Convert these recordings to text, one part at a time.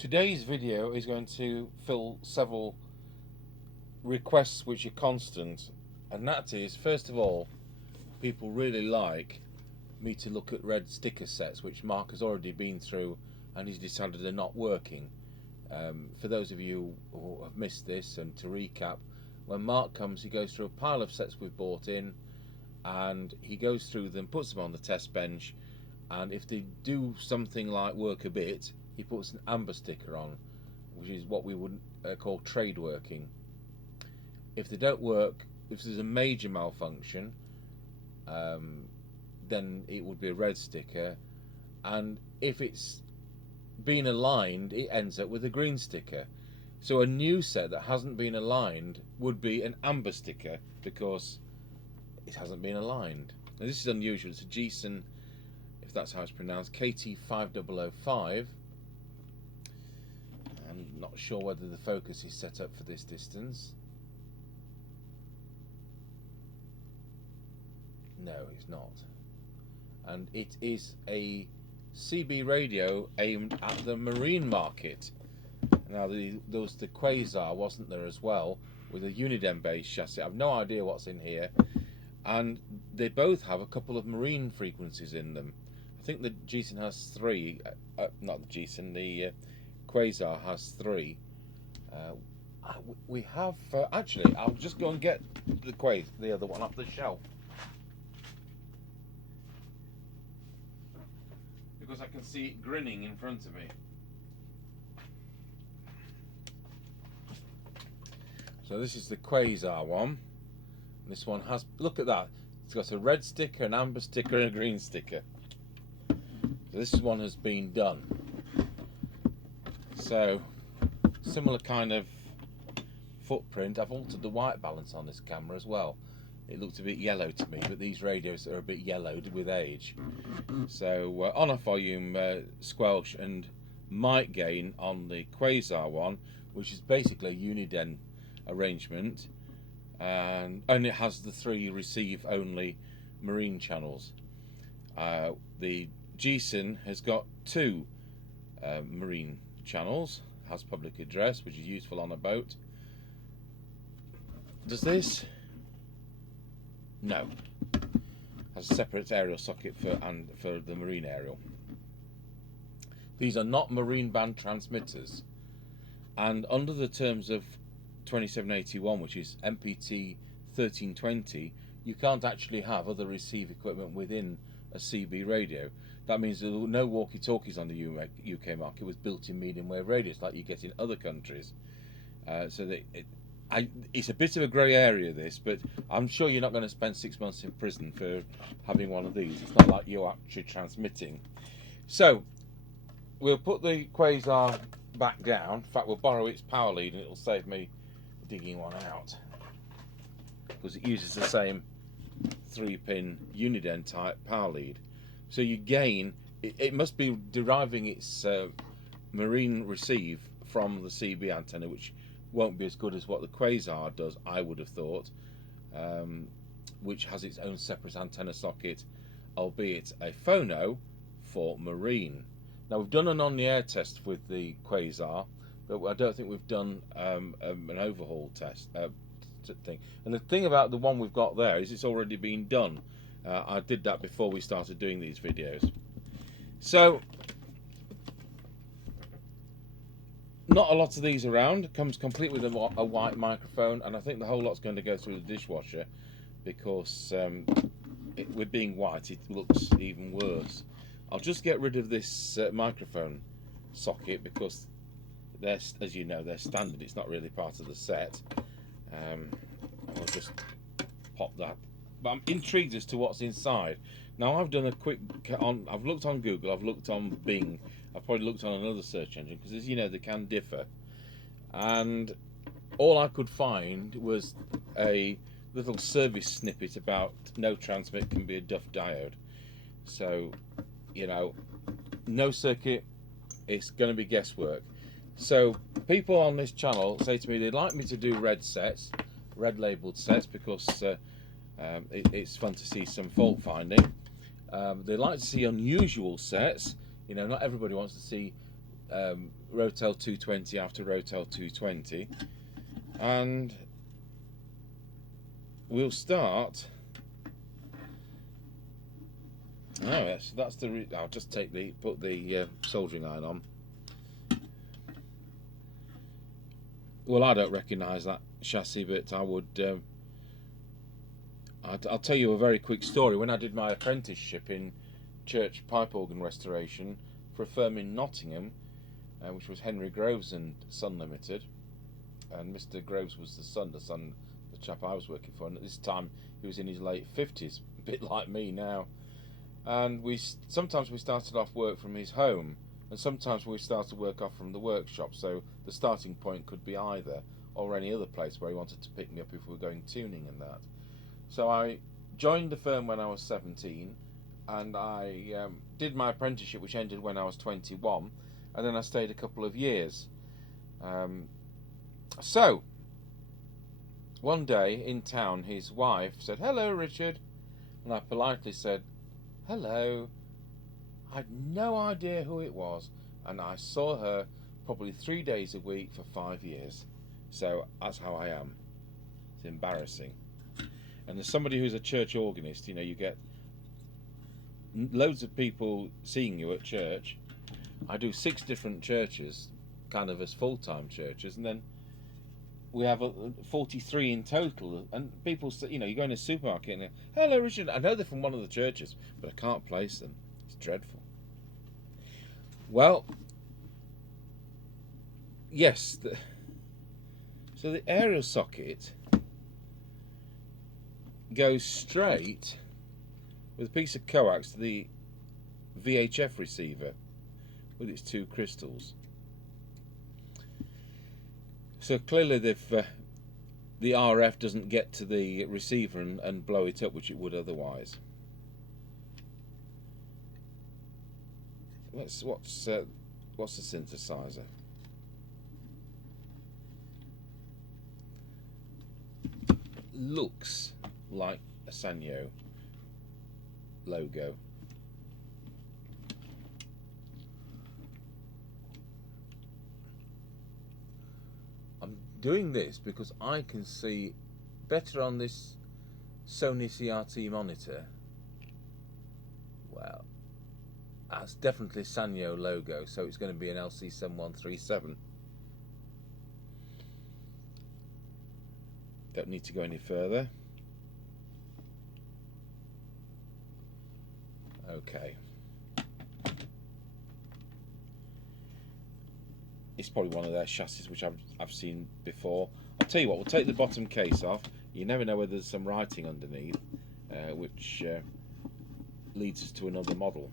Today's video is going to fill several requests which are constant, and that is, first of all, people really like me to look at red sticker sets which Mark has already been through and he's decided they're not working. For those of you who have missed this, and to recap, when Mark comes, he goes through a pile of sets we've bought in and he goes through them, puts them on the test bench, and if they do something like work a bit, he puts an amber sticker on, which is what we would call trade working. If they don't work, if there's a major malfunction, then it would be a red sticker, and if it's been aligned, it ends up with a green sticker. So a new set that hasn't been aligned would be an amber sticker because it hasn't been aligned. Now this is unusual. It's a Jesan, if that's how it's pronounced, KT5005. I'm not sure whether the focus is set up for this distance. No, it's not. And it is a CB radio aimed at the marine market. Now there was the Quasar, wasn't there, as well, with a Uniden based chassis. I have no idea what's in here, and they both have a couple of marine frequencies in them. I think the Jesan has three, not the Jesan, the Quasar has three. We have, actually, I'll just go and get the other one off the shelf, because I can see it grinning in front of me. So this is the Quasar one. This one has, look at that, it's got a red sticker, an amber sticker and a green sticker. So this one has been done. So similar kind of footprint. I've altered the white balance on this camera as well. It looked a bit yellow to me, but these radios are a bit yellowed with age. So on-off volume, squelch and mic gain on the Quasar one, which is basically a Uniden arrangement, and it has the 3 receive only marine channels. The Jesan has got 2 marine channels, has public address, which is useful on a boat. Does this? No. Has a separate aerial socket for the marine aerial. These are not marine band transmitters, and under the terms of 2781, which is MPT 1320, you can't actually have other receive equipment within a CB radio. That means there were no walkie-talkies on the UK market with built-in medium wave radios like you get in other countries. So that it's a bit of a grey area, this, but I'm sure you're not going to spend 6 months in prison for having one of these. It's not like you're actually transmitting. So we'll put the Quasar back down. In fact, we'll borrow its power lead and it'll save me digging one out, because it uses the same 3-pin Uniden type power lead. So you gain, it must be deriving its marine receive from the CB antenna, which won't be as good as what the Quasar does, I would have thought, which has its own separate antenna socket, albeit a phono for marine. Now we've done an on-the-air test with the Quasar, but I don't think we've done an overhaul test thing. And the thing about the one we've got there is it's already been done. I did that before we started doing these videos. So not a lot of these around. It comes complete with a white microphone, and I think the whole lot's going to go through the dishwasher because with being white it looks even worse. I'll just get rid of this microphone socket because they're, as you know, they're standard. It's not really part of the set. I'll just pop that. But I'm intrigued as to what's inside. Now I've done a quick I've looked on Google, I've looked on Bing, I've probably looked on another search engine, because as you know they can differ, and all I could find was a little service snippet about no transmit can be a Duff diode. So, you know, no circuit, it's going to be guesswork. So people on this channel say to me they'd like me to do red sets, red labelled sets, because it's fun to see some fault finding. They like to see unusual sets. You know, not everybody wants to see Rotel 220 after Rotel 220, and we'll start. Oh, yes, that's the. I'll just put the soldering iron on. Well, I don't recognise that chassis, but I would. I'll tell you a very quick story. When I did my apprenticeship in church pipe organ restoration for a firm in Nottingham, which was Henry Groves and Son Limited, and Mr. Groves was the chap I was working for, and at this time he was in his late 50s, a bit like me now. And sometimes we started off work from his home, and sometimes we started work off from the workshop, so the starting point could be either or any other place where he wanted to pick me up if we were going tuning and that. So I joined the firm when I was 17, and I did my apprenticeship, which ended when I was 21, and then I stayed a couple of years. So one day in town, his wife said, "Hello, Richard," and I politely said, "Hello." I had no idea who it was, and I saw her probably 3 days a week for 5 years. So that's how I am. It's embarrassing. And as somebody who's a church organist, you know, you get loads of people seeing you at church. I do 6 different churches, kind of as full-time churches, and then we have 43 in total. And people say, you know, you go in a supermarket and they're, "Hello, Richard." I know they're from one of the churches, but I can't place them. It's dreadful. Well, yes. So the aerial socket goes straight with a piece of coax to the VHF receiver with its 2 crystals. So clearly the RF doesn't get to the receiver and blow it up, which it would otherwise. What's the synthesizer? Looks like a Sanyo logo. I'm doing this because I can see better on this Sony CRT monitor. Well, that's definitely Sanyo logo, so it's going to be an LC7137. Don't need to go any further. Okay. It's probably one of their chassis which I've seen before. I'll tell you what, we'll take the bottom case off. You never know whether there's some writing underneath, which leads us to another model.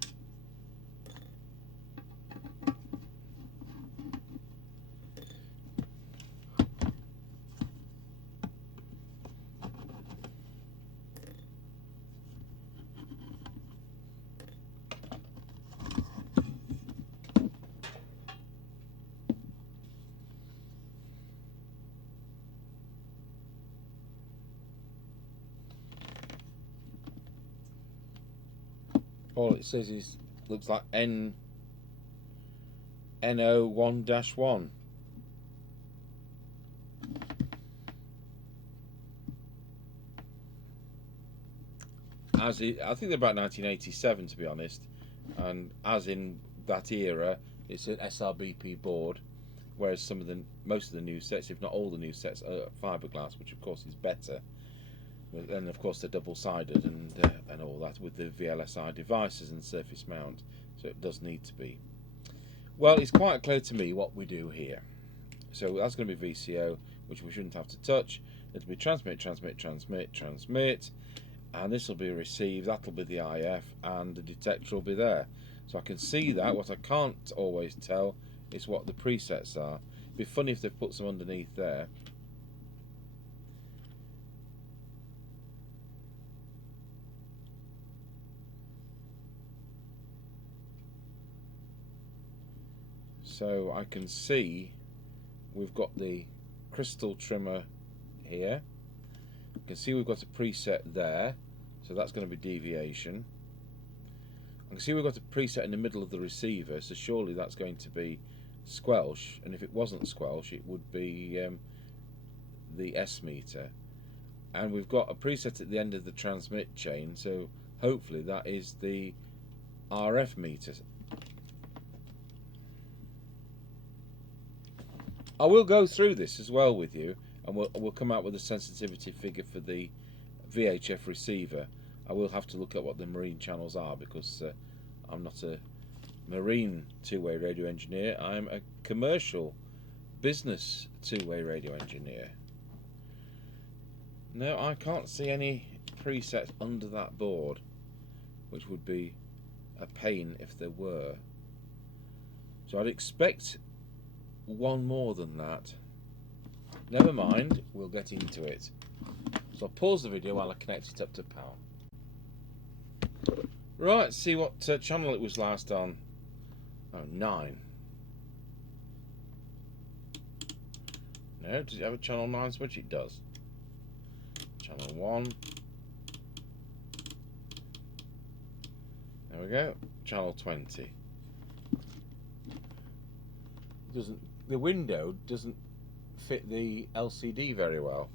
All it says is looks like NO1-1. I think they're about 1987 to be honest, and as in that era, it's an SRBP board, whereas most of the new sets, if not all the new sets, are fiberglass, which of course is better. And of course they're double-sided and all that with the VLSI devices and surface mount, so it does need to be. Well, it's quite clear to me what we do here. So that's going to be VCO, which we shouldn't have to touch. It'll be transmit, transmit, transmit, transmit, and this will be receive. That'll be the IF, and the detector will be there. So I can see that. What I can't always tell is what the presets are. It'd be funny if they put some underneath there. So I can see we've got the crystal trimmer here. You can see we've got a preset there, so that's going to be deviation. I can see we've got a preset in the middle of the receiver, so surely that's going to be squelch, and if it wasn't squelch it would be the S meter, and we've got a preset at the end of the transmit chain, so hopefully that is the RF meter. I will go through this as well with you, and we'll come out with a sensitivity figure for the VHF receiver. I will have to look at what the marine channels are, because I'm not a marine two-way radio engineer. I'm a commercial business two-way radio engineer. No, I can't see any presets under that board, which would be a pain if there were. So I'd expect one more than that. Never mind, we'll get into it. So I'll pause the video while I connect it up to power. Right, see what channel it was last on. Oh, 9. No, does it have a channel 9 switch? It does. Channel 1. There we go. Channel 20. The window doesn't fit the LCD very well.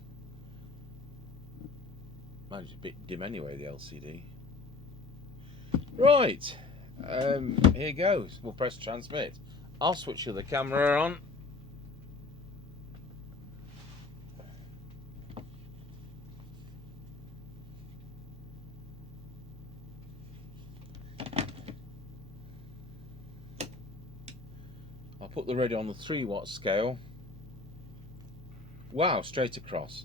Mine's a bit dim anyway, the LCD. Right, here goes. We'll press transmit. I'll switch the camera on. I'll put the radio on the 3-watt scale. Wow, straight across.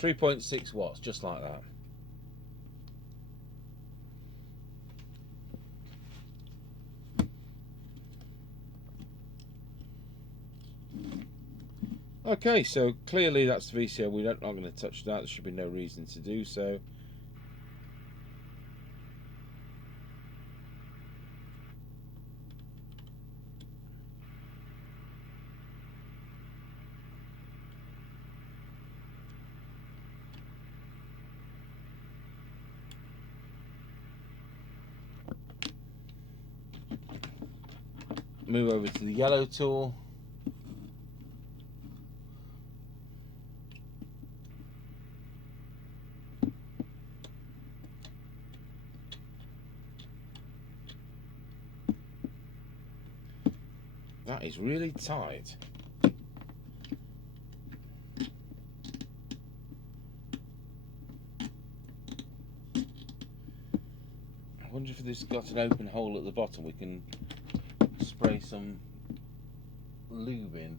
3.6 watts, just like that. Okay, so clearly that's VCO. We're not going to touch that. There should be no reason to do so. Move over to the yellow tool. That is really tight. I wonder if this has got an open hole at the bottom. We can spray some lube in,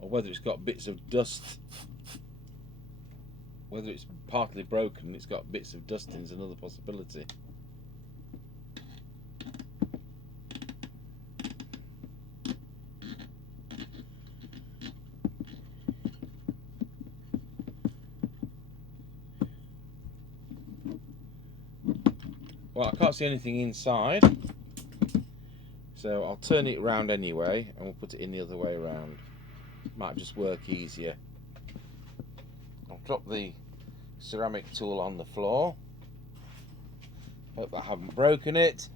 or whether it's got bits of dust, whether it's partly broken and it's got bits of dust in is another possibility. Well, I can't see anything inside, so I'll turn it around anyway, and we'll put it in the other way around. Might just work easier. I'll drop the ceramic tool on the floor. Hope I haven't broken it.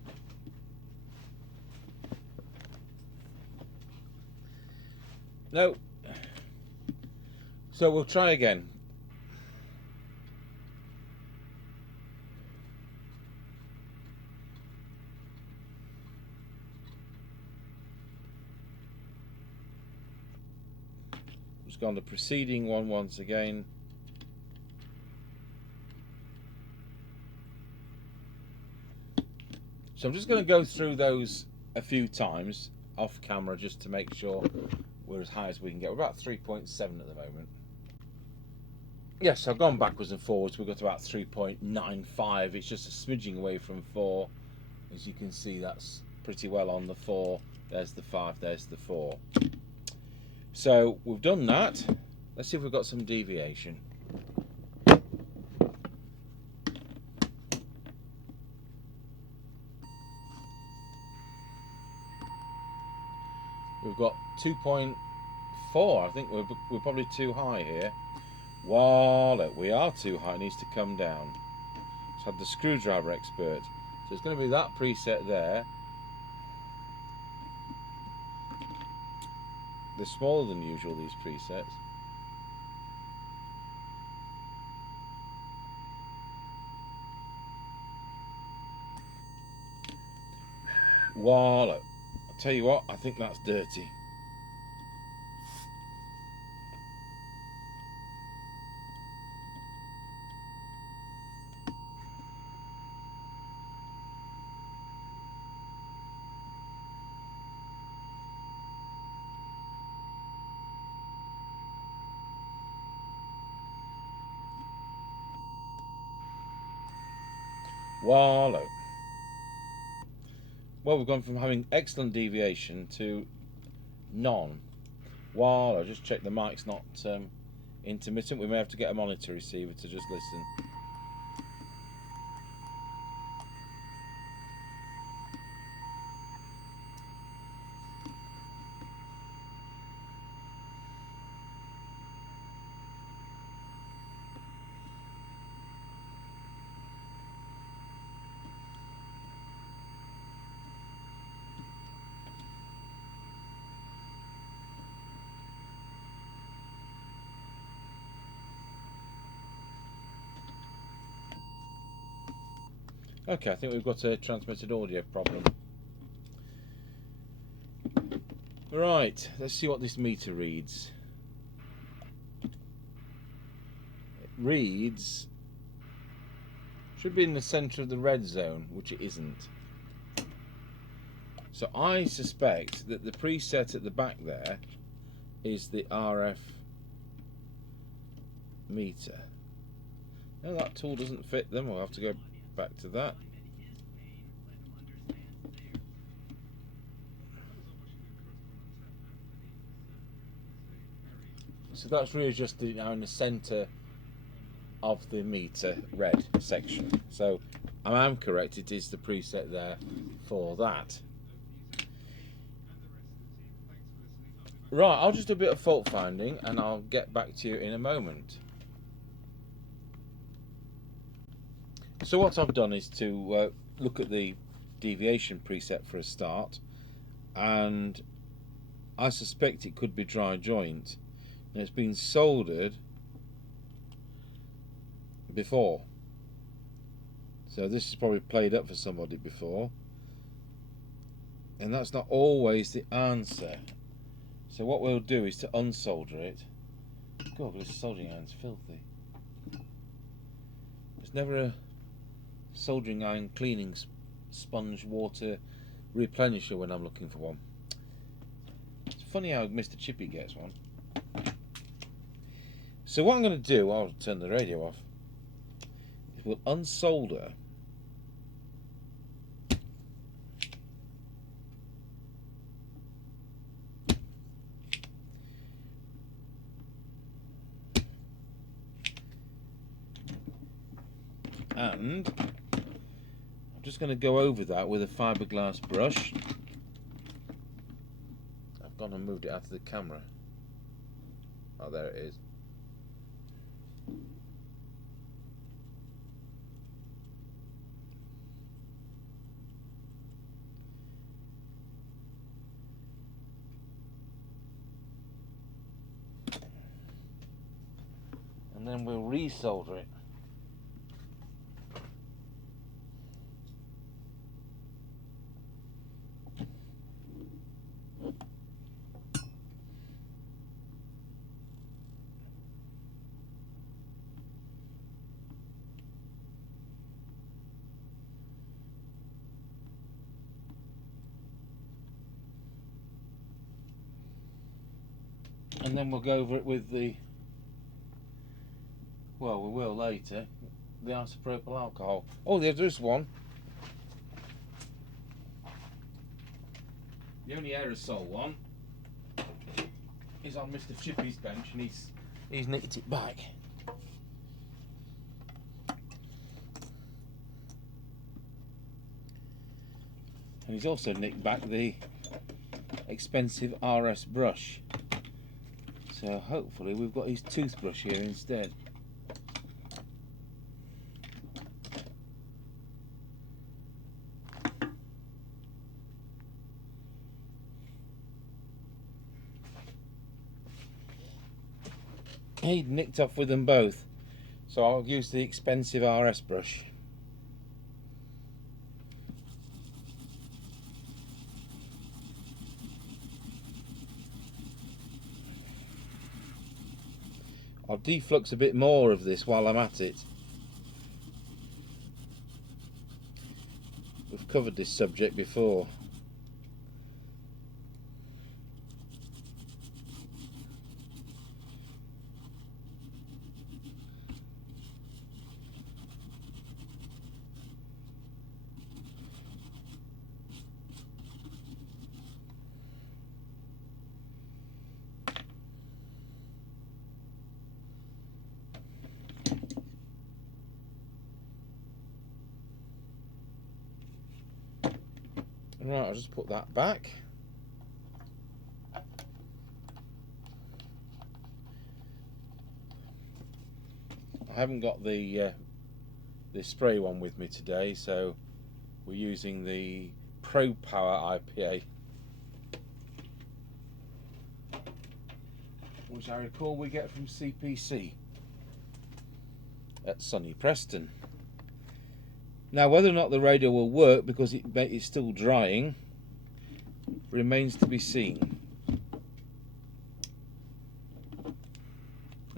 No. So we'll try again. Just go on the preceding one once again. So I'm just going to go through those a few times off camera just to make sure we're as high as we can get. We're about 3.7 at the moment. Yes, I've gone backwards and forwards. We've got about 3.95. It's just a smidging away from 4. As you can see, that's pretty well on the 4. There's the 5, there's the 4. So we've done that. Let's see if we've got some deviation. We've got 2.4. I think we're probably too high here. Well, we are too high. It needs to come down. It's had the screwdriver expert. So it's going to be that preset there. They're smaller than usual, these presets. Voila. I'll tell you what, I think that's dirty. Voila. Well, we've gone from having excellent deviation to none. Voila. Just check the mic's not intermittent. We may have to get a monitor receiver to just listen. Okay, I think we've got a transmitted audio problem. Right, let's see what this meter reads. It reads, should be in the centre of the red zone, which it isn't. So I suspect that the preset at the back there is the RF meter. No, that tool doesn't fit them. We'll have to go back to that. So that's readjusted now in the centre of the meter red section. So I am correct, it is the preset there for that. Right, I'll just do a bit of fault finding and I'll get back to you in a moment. So what I've done is to look at the deviation preset for a start, and I suspect it could be dry joint, and it's been soldered before. So this is probably played up for somebody before, and that's not always the answer. So what we'll do is to unsolder it. God, this soldering iron's filthy. There's never a soldering iron cleaning sponge water replenisher when I'm looking for one. It's funny how Mr. Chippy gets one. So what I'm going to do, I'll turn the radio off, is we'll unsolder and I'm just going to go over that with a fiberglass brush. I've gone and moved it out of the camera. Oh, there it is. And then we'll resolder it. And then we'll go over it with the, well, we will later, the isopropyl alcohol. Oh, there's one. The only aerosol one is on Mr. Chippy's bench, and he's nicked it back. And he's also nicked back the expensive RS brush. So hopefully we've got his toothbrush here instead. He'd nicked off with them both, so I'll use the expensive RS brush. I'll deflux a bit more of this while I'm at it. We've covered this subject before. Right, I'll just put that back. I haven't got the spray one with me today, so we're using the Pro Power IPA, which I recall we get from CPC at sunny Preston. Now, whether or not the radio will work because it's still drying remains to be seen.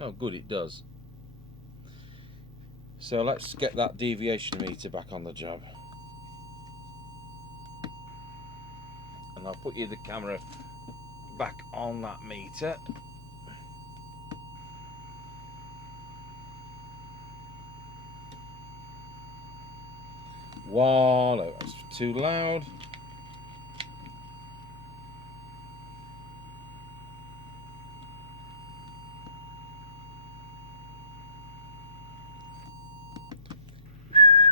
Oh, good, it does. So let's get that deviation meter back on the job. And I'll put you the camera back on that meter. Wallow, that's too loud.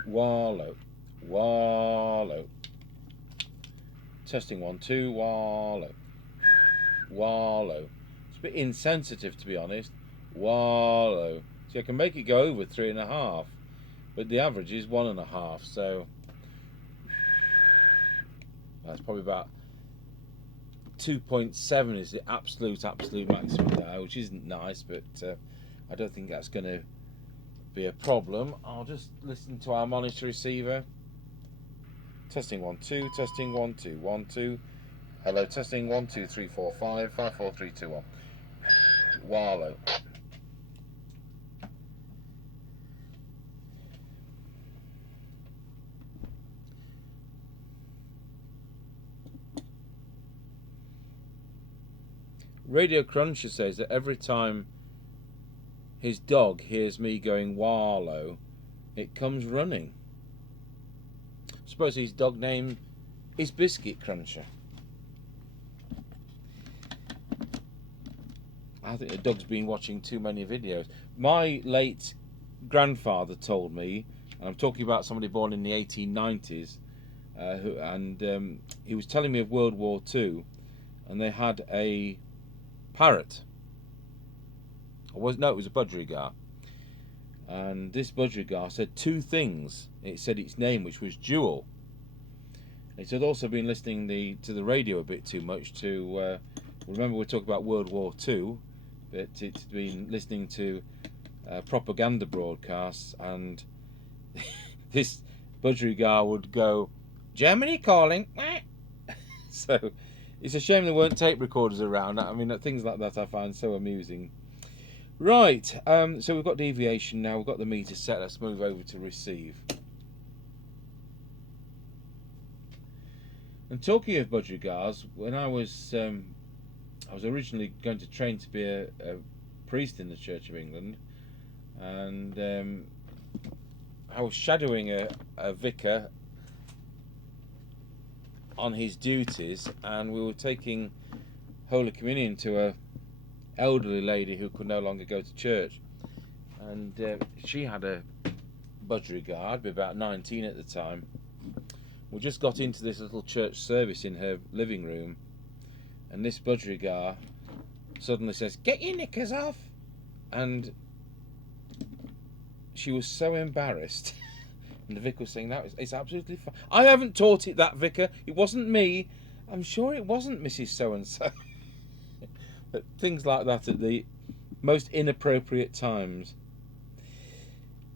Wallow, wallow. Testing 1 2, wallow, wallow. It's a bit insensitive, to be honest. Wallow. See, I can make it go over 3.5, but the average is 1.5, so that's probably about 2.7 is the absolute maximum now, which isn't nice, but I don't think that's going to be a problem. I'll just listen to our monitor receiver. Testing 1 2, testing 1 2 1 2. Hello, testing 1 2 3 4 5 5 4 3 2 1. Wallow. Radio Cruncher says that every time his dog hears me going wallow, it comes running. I suppose his dog name is Biscuit Cruncher. I think the dog's been watching too many videos. My late grandfather told me, and I'm talking about somebody born in the 1890s, he was telling me of World War II, and they had a parrot. It was a budgerigar, and this budgerigar said two things. It said its name, which was Jewel. It had also been listening to the radio a bit too much to remember we're talking about World War II, but it's been listening to propaganda broadcasts, and this budgerigar would go, "Germany calling." So it's a shame there weren't tape recorders around. I mean, things like that I find so amusing. Right, so we've got deviation now, we've got the meter set. Let's move over to receive. And talking of budgerigars, when I was originally going to train to be a priest in the Church of England, and I was shadowing a vicar on his duties, and we were taking Holy Communion to a elderly lady who could no longer go to church, and she had a budgerigar. I'd be about 19 at the time. We just got into this little church service in her living room, and this budgerigar suddenly says, "Get your knickers off," and she was so embarrassed. And the vicar was saying, "No, it's absolutely fine. I haven't taught it that, vicar. It wasn't me. I'm sure it wasn't Mrs. So-and-so." But things like that at the Most inappropriate times.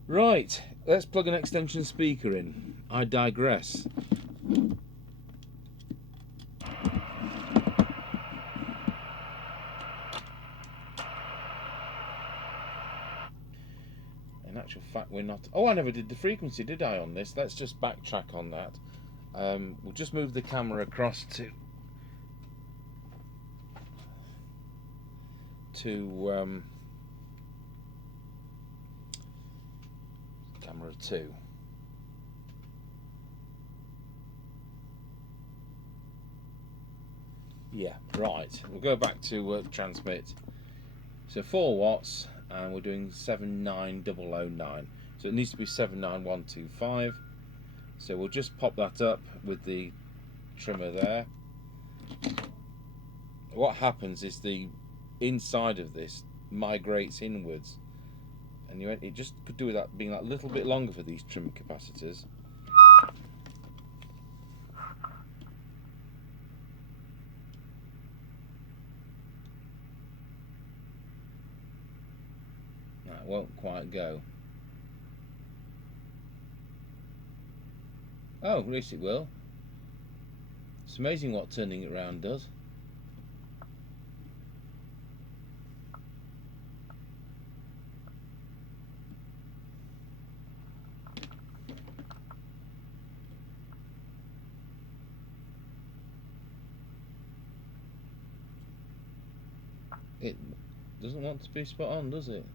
Right, let's plug an extension speaker in. I digress. In actual fact, we're not... Oh, I never did the frequency, did I, on this? Let's just backtrack on that. We'll just move the camera across to camera 2. Yeah, right. We'll go back to transmit. So 4 watts, and we're doing 79009. So it needs to be 79125. So we'll just pop that up with the trimmer there. What happens is the inside of this migrates inwards, and it just could do with that being that little bit longer for these trim capacitors. That won't quite go. Oh, at least it will. It's amazing what turning it round does. It doesn't want to be spot on, does it?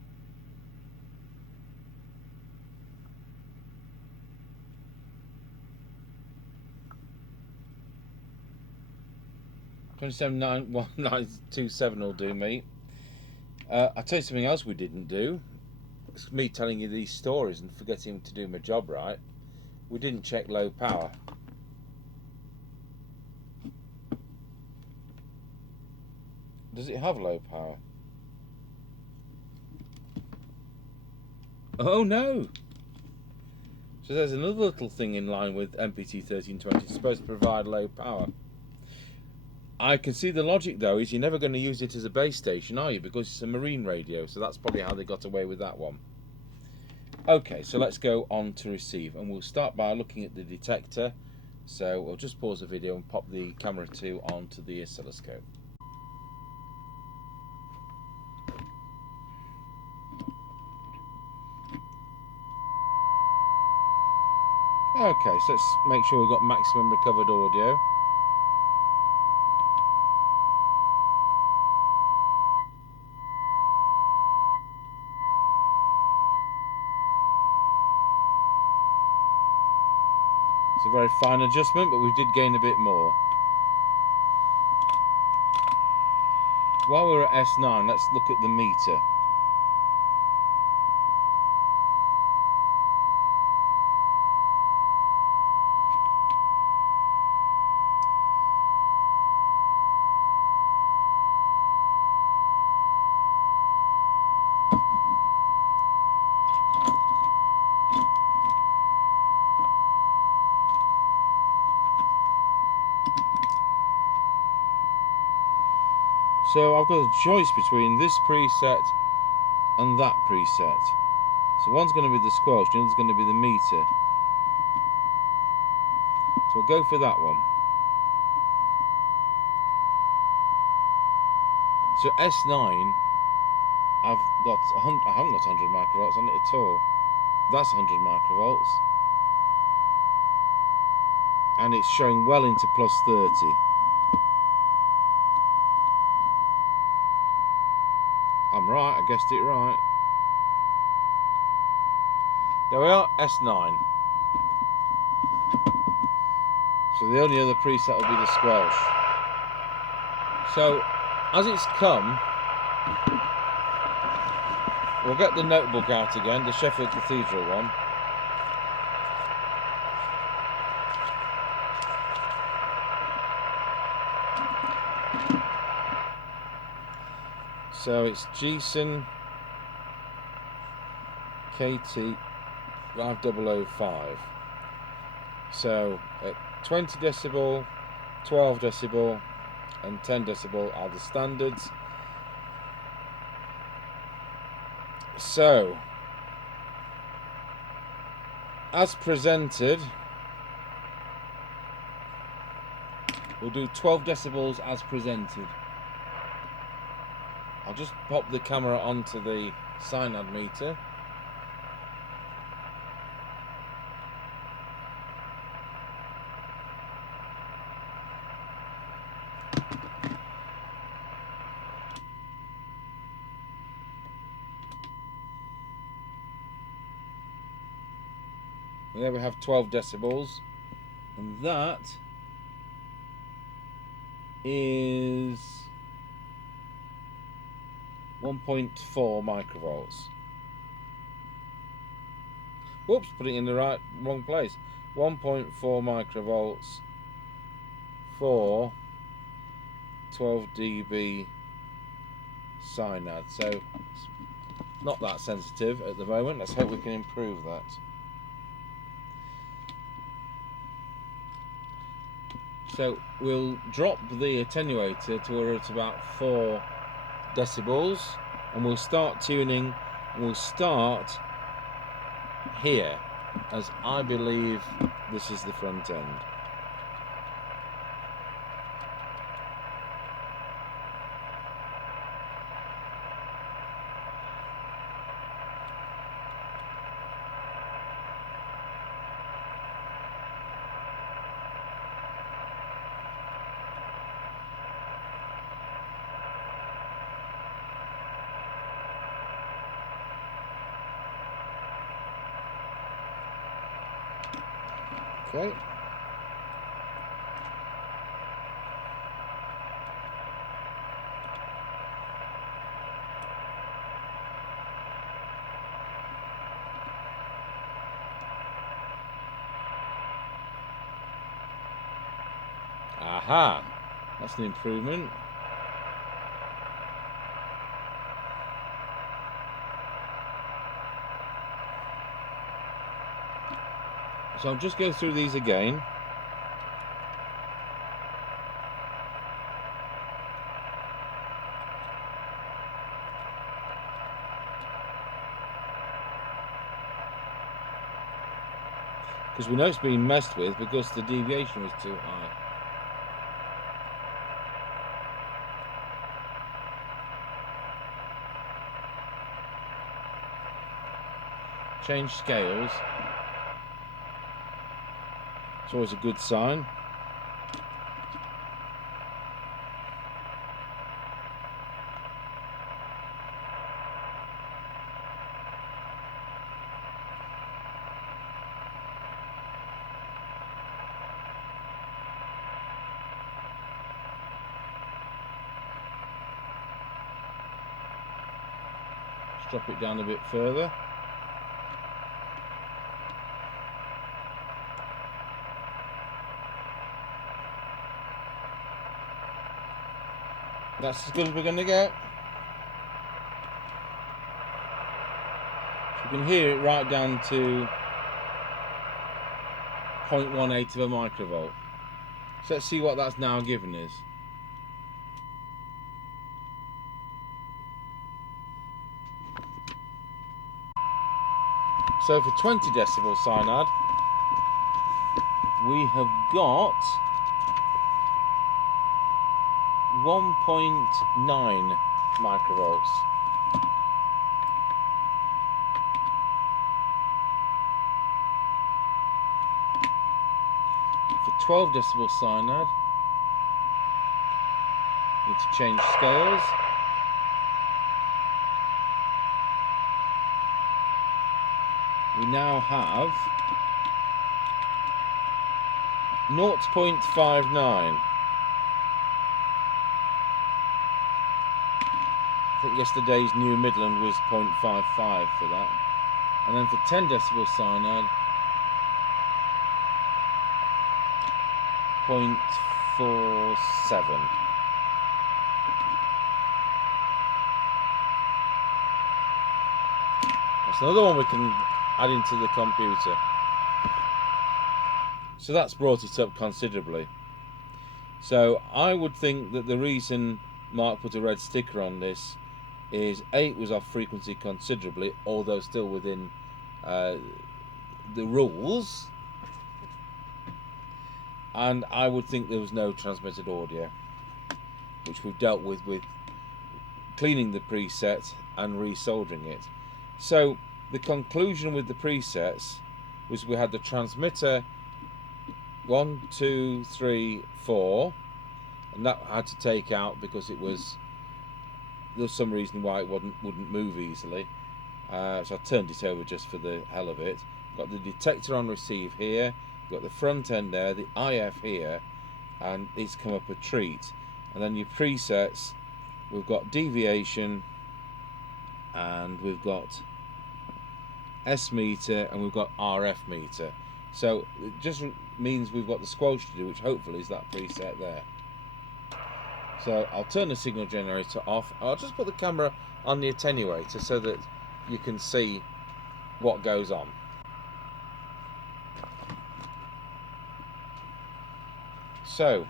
$27,919.27 will do, mate. I'll tell you something else we didn't do. It's me telling you these stories and forgetting to do my job right. We didn't check low power. Does it have low power? Oh no! So there's another little thing in line with MPT 1320. It's supposed to provide low power. I can see the logic though is you're never going to use it as a base station, are you? Because it's a marine radio, so that's probably how they got away with that one. Okay, so let's go on to receive, and we'll start by looking at the detector. So we'll just pause the video and pop the camera 2 onto the oscilloscope. Okay, so let's make sure we've got maximum recovered audio. It's a very fine adjustment, but we did gain a bit more. While we're at S9, let's look at the meter. So I've got a choice between this preset and that preset. So one's going to be the squelch, the other's going to be the meter. So we'll go for that one. So S9, I haven't got 100 microvolts on it at all. That's 100 microvolts. And it's showing well into plus 30. I'm right, I guessed it right. There we are, S9. So the only other preset will be the squelch. So as it's come, we'll get the notebook out again, the Sheffield Cathedral one. So it's Jesan KT5005. So at 20 decibel, 12 decibel and 10 decibel are the standards. So, as presented, we'll do 12 decibels as presented. I'll just pop the camera onto the cyanide meter. And there we have 12 decibels, and that is 1.4 microvolts. Whoops, put it in the wrong place. 1.4 microvolts for 12 dB cyanide. So it's not that sensitive at the moment. Let's hope we can improve that. So we'll drop the attenuator to where it's about 4 decibels, and we'll start tuning. We'll start here, as I believe this is the front end. Okay. Aha, that's an improvement. So I'll just go through these again. Because we know it's being messed with because the deviation was too high. Change scales. It's always a good sign. Let's drop it down a bit further. That's as good as we're going to get. So you can hear it right down to 0.18 of a microvolt. So let's see what that's now giving us. So for 20 decibel cyanide, we have got 1.9 microvolts. For 12 decibel cyanide, need to change scales. We now have 0.59. I think yesterday's New Midland was 0.55 for that. And then for 10 decibel cyanide, 0.47. That's another one we can add into the computer. So that's brought it up considerably. So I would think that the reason Mark put a red sticker on this is 8 was off frequency considerably, although still within the rules, and I would think there was no transmitted audio, which we've dealt with cleaning the preset and resoldering it. So the conclusion with the presets was we had the transmitter 1, 2, 3, 4, and that I had to take out because there was some reason why it wouldn't move easily. So I turned it over just for the hell of it. Got the detector on receive here, got the front end there, the IF here, and it's come up a treat. And then your presets, we've got deviation, and we've got S meter, and we've got RF meter. So it just means we've got the squelch to do, which hopefully is that preset there. So I'll turn the signal generator off. I'll just put the camera on the attenuator so that you can see what goes on. So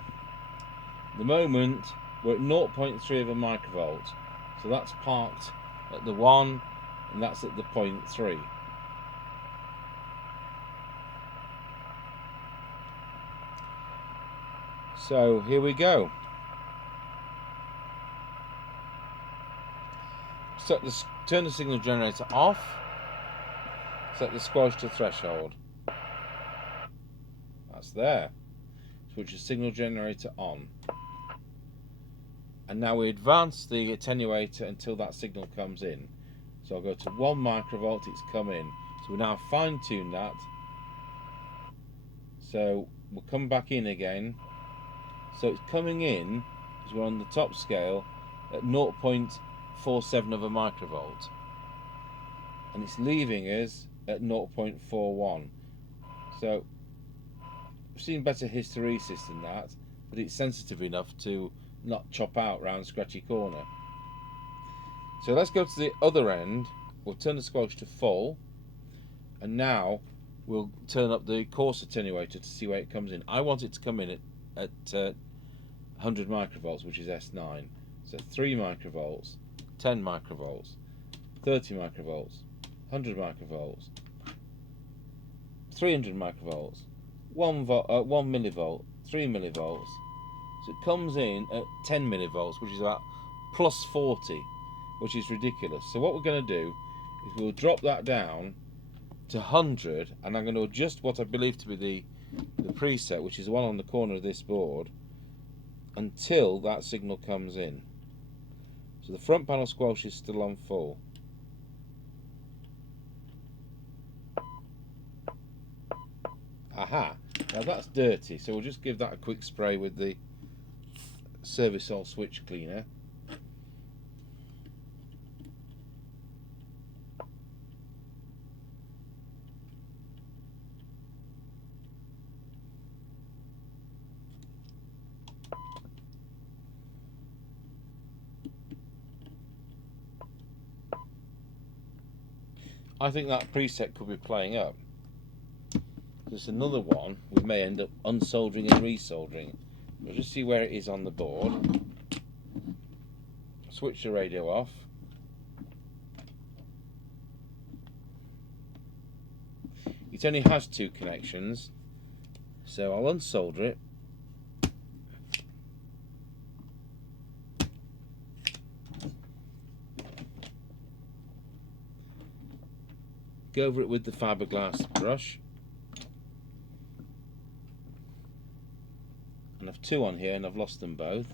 at the moment we're at 0.3 of a microvolt, so that's parked at the 1 and that's at the 0.3. So here we go. Turn the signal generator off, set the squelch to threshold. That's there. Switch the signal generator on. And now we advance the attenuator until that signal comes in. So I'll go to 1 microvolt, it's come in. So we now fine tune that. So we'll come back in again. So it's coming in, because we're on the top scale, at 0.47 of a microvolt. And it's leaving us at 0.41. So I've seen better hysteresis than that, but it's sensitive enough to not chop out round scratchy corner. So let's go to the other end. We'll turn the squelch to full, and now we'll turn up the coarse attenuator to see where it comes in. I want it to come in at 100 microvolts, which is S9. So 3 microvolts, 10 microvolts, 30 microvolts, 100 microvolts, 300 microvolts, 1 millivolt, 3 millivolts. So it comes in at 10 millivolts, which is about plus 40, which is ridiculous. So what we're going to do is we'll drop that down to 100, and I'm going to adjust what I believe to be the preset, which is the one on the corner of this board, until that signal comes in. So the front panel squelch is still on full. Aha! Now that's dirty, so we'll just give that a quick spray with the service all switch cleaner. I think that preset could be playing up. There's another one we may end up unsoldering and resoldering. We'll just see where it is on the board. Switch the radio off. It only has 2 connections, so I'll unsolder it. Go over it with the fiberglass brush. And I've 2 on here and I've lost them both.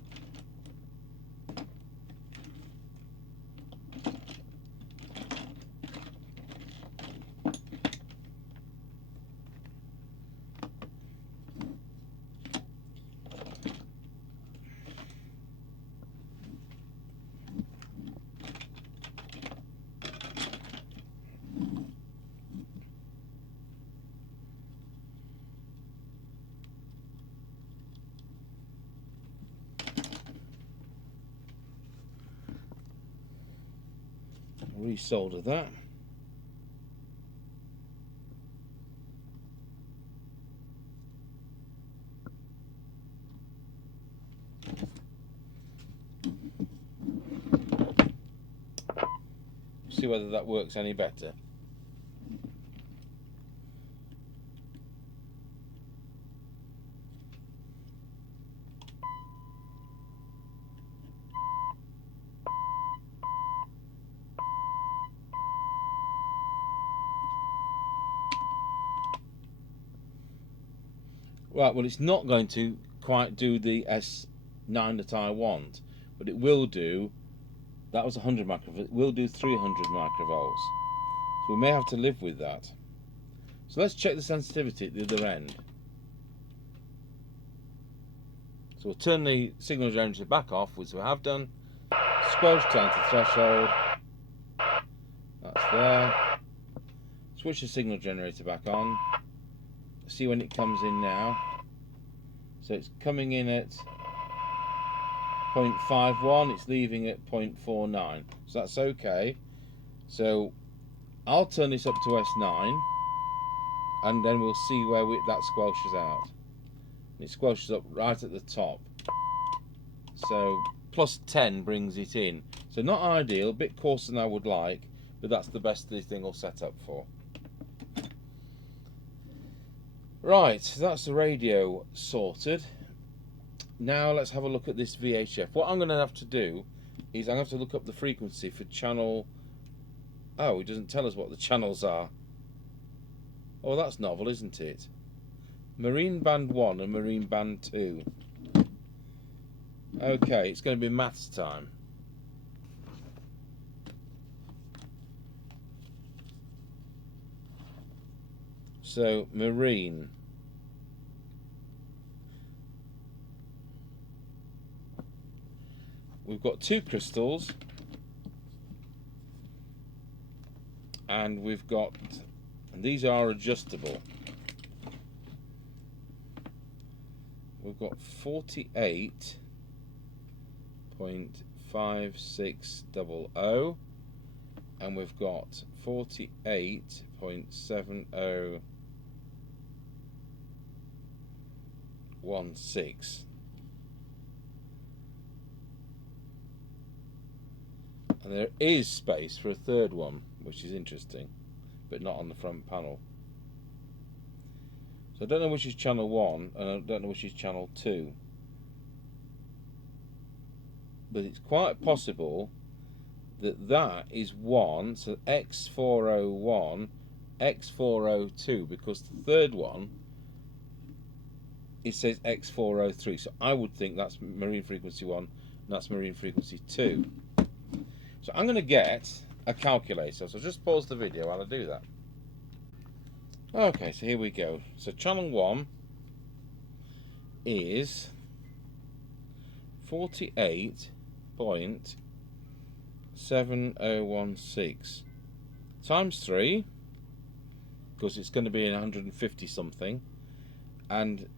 Resolder that. see whether that works any better. Right, well, it's not going to quite do the S9 that I want, but it will do, that was 100 microvolts, it will do 300 microvolts. So we may have to live with that. So let's check the sensitivity at the other end. So we'll turn the signal generator back off, which we have done. Squelch down to threshold. That's there. Switch the signal generator back on. See when it comes in now. So it's coming in at 0.51, it's leaving at 0.49. So that's okay. So I'll turn this up to S9 and then we'll see where that squelches out. It squelches up right at the top. So plus 10 brings it in. So not ideal, a bit coarser than I would like, but that's the best this thing will set up for. Right, so that's the radio sorted. Now let's have a look at this VHF. What I'm going to have to do is I'm going to have to look up the frequency for channel... Oh, it doesn't tell us what the channels are. Oh, that's novel, isn't it? Marine Band 1 and Marine Band 2. Okay, it's going to be maths time. So, Marine. We've got 2 crystals. And we've got, and these are adjustable. We've got 48.5600 and we've got 48.7016. And there is space for a third one, which is interesting, but not on the front panel. So I don't know which is channel 1 and I don't know which is channel 2. But it's quite possible that that is 1, so X401, X402, because the third one, it says X403. So I would think that's marine frequency 1 and that's marine frequency 2. So I'm going to get a calculator, so just pause the video while I do that. Okay, so here we go. So channel 1 is 48.7016 times 3, because it's going to be in 150 something, and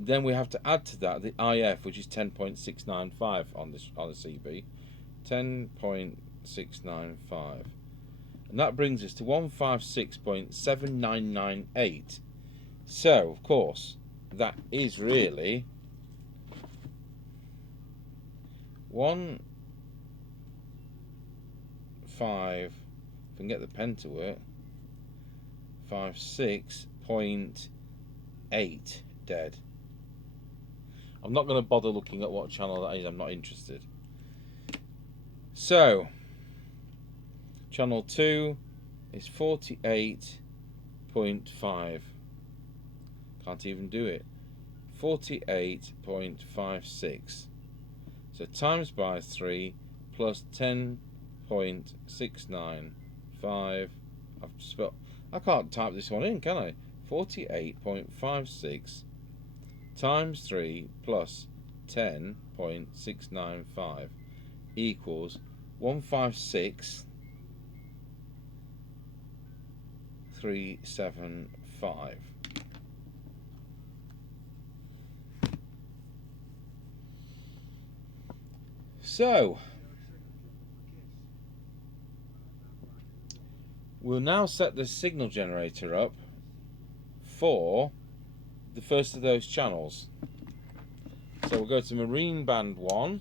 then we have to add to that the IF, which is 10.695 on the CB, 10.695, and that brings us to 156.7998. So of course that is really 15, if I can get the pen to work, 56.8 dead. I'm not going to bother looking at what channel that is, I'm not interested. So channel 2 is 48.5. Can't even do it. 48.56. So times by 3 plus 10.695. I can't type this one in, can I? 48.56 times 3 plus 10.695 equals 156.375. So we'll now set the signal generator up for the first of those channels. So we'll go to Marine Band 1.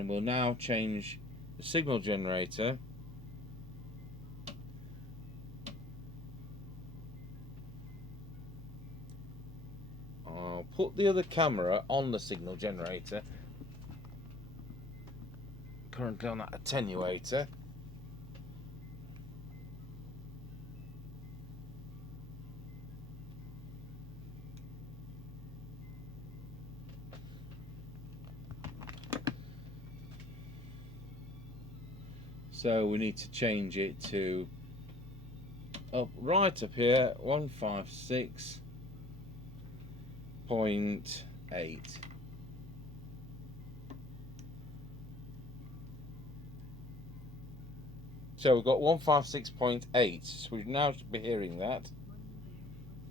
and we'll now change the signal generator. I'll put the other camera on the signal generator, currently on that attenuator. So we need to change it to right up here, 156.8. So we've got 156.8. So we now should be hearing that.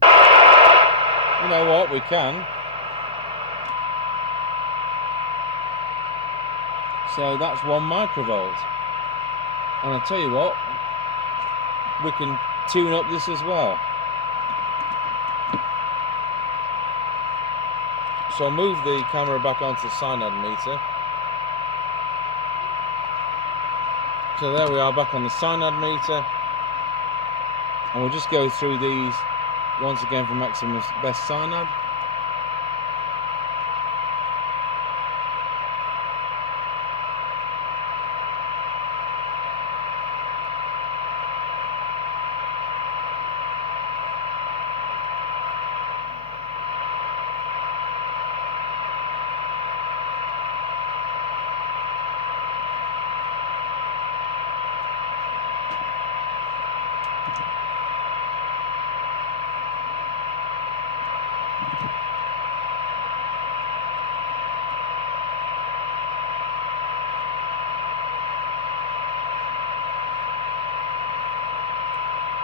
You know what? We can. So that's 1 microvolt. And I tell you what, we can tune up this as well. So I'll move the camera back onto the synad meter. So there we are, back on the synad meter. And we'll just go through these once again for maximum best synad.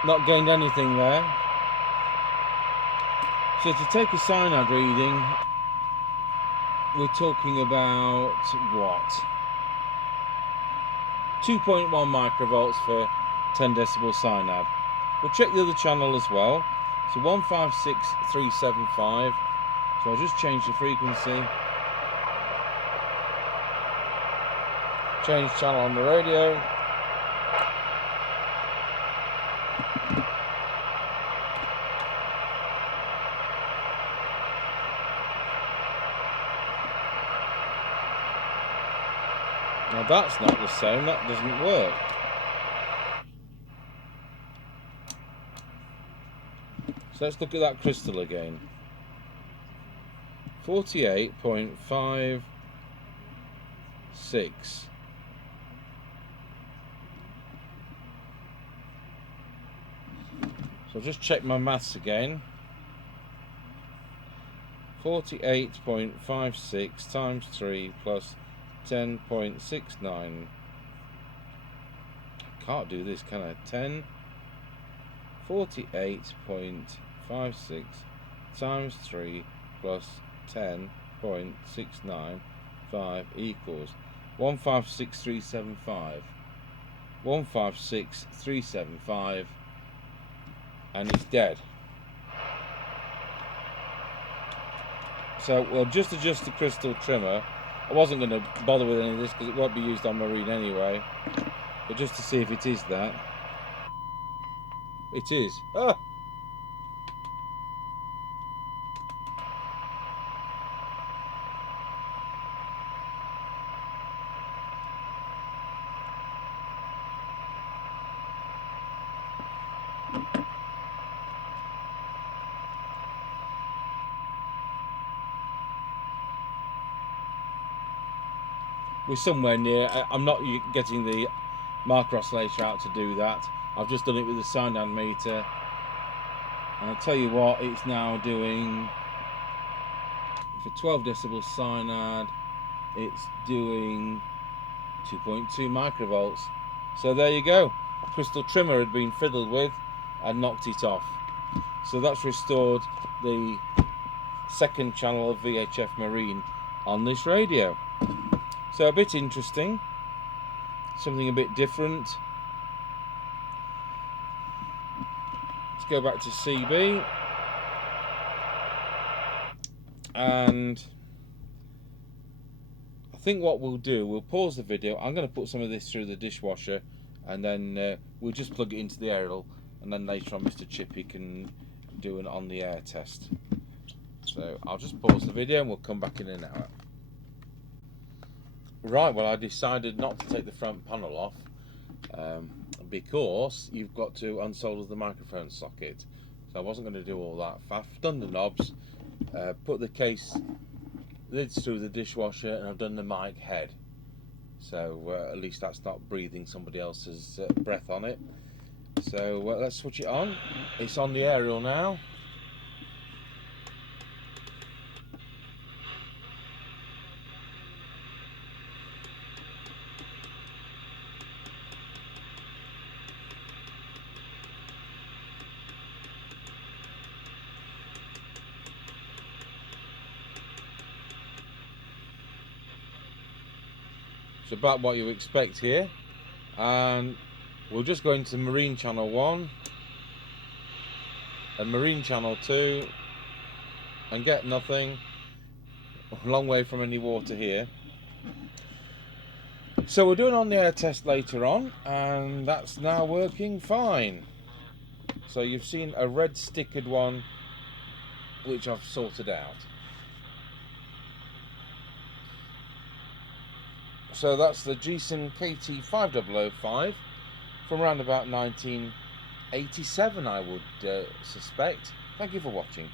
Not gained anything there. So to take a synad reading, we're talking about what? 2.1 microvolts for 10 decibel synad. We'll check the other channel as well. So 156.375. So I'll just change the frequency. Change channel on the radio. Now that's not the same, that doesn't work. So let's look at that crystal again. 48.56. So I'll just check my maths again. 48.56 times 3 plus 10.69. Can't do this, can I? 48.56 times 3 plus 10.695 equals 156.375. 156.375, and it's dead. So we'll just adjust the crystal trimmer. I wasn't going to bother with any of this because it won't be used on marine anyway, but just to see if it is that. It is. Ah! We're somewhere near. I'm not getting the marker oscillator out to do that. I've just done it with the synad meter, and I'll tell you what, it's now doing for 12 decibel synad, it's doing 2.2 microvolts. So there you go. Crystal trimmer had been fiddled with and knocked it off. So that's restored the second channel of VHF Marine on this radio. So a bit interesting, something a bit different. Let's go back to CB, and I think what we'll do, we'll pause the video. I'm going to put some of this through the dishwasher, and then we'll just plug it into the aerial, and then later on Mr. Chippy can do an on the air test. So I'll just pause the video and we'll come back in an hour. Right, well, I decided not to take the front panel off because you've got to unsolder the microphone socket. So I wasn't going to do all that. I've done the knobs, put the case lids through the dishwasher, and I've done the mic head. So at least that's not breathing somebody else's breath on it. So let's switch it on. It's on the aerial now. It's about what you expect here, and we'll just go into Marine Channel 1 and Marine Channel 2 and get nothing. A long way from any water here. So we're doing on the air test later on, and that's now working fine. So you've seen a red stickered one which I've sorted out. So that's the Jesan KT5005 from around about 1987, I would suspect. Thank you for watching.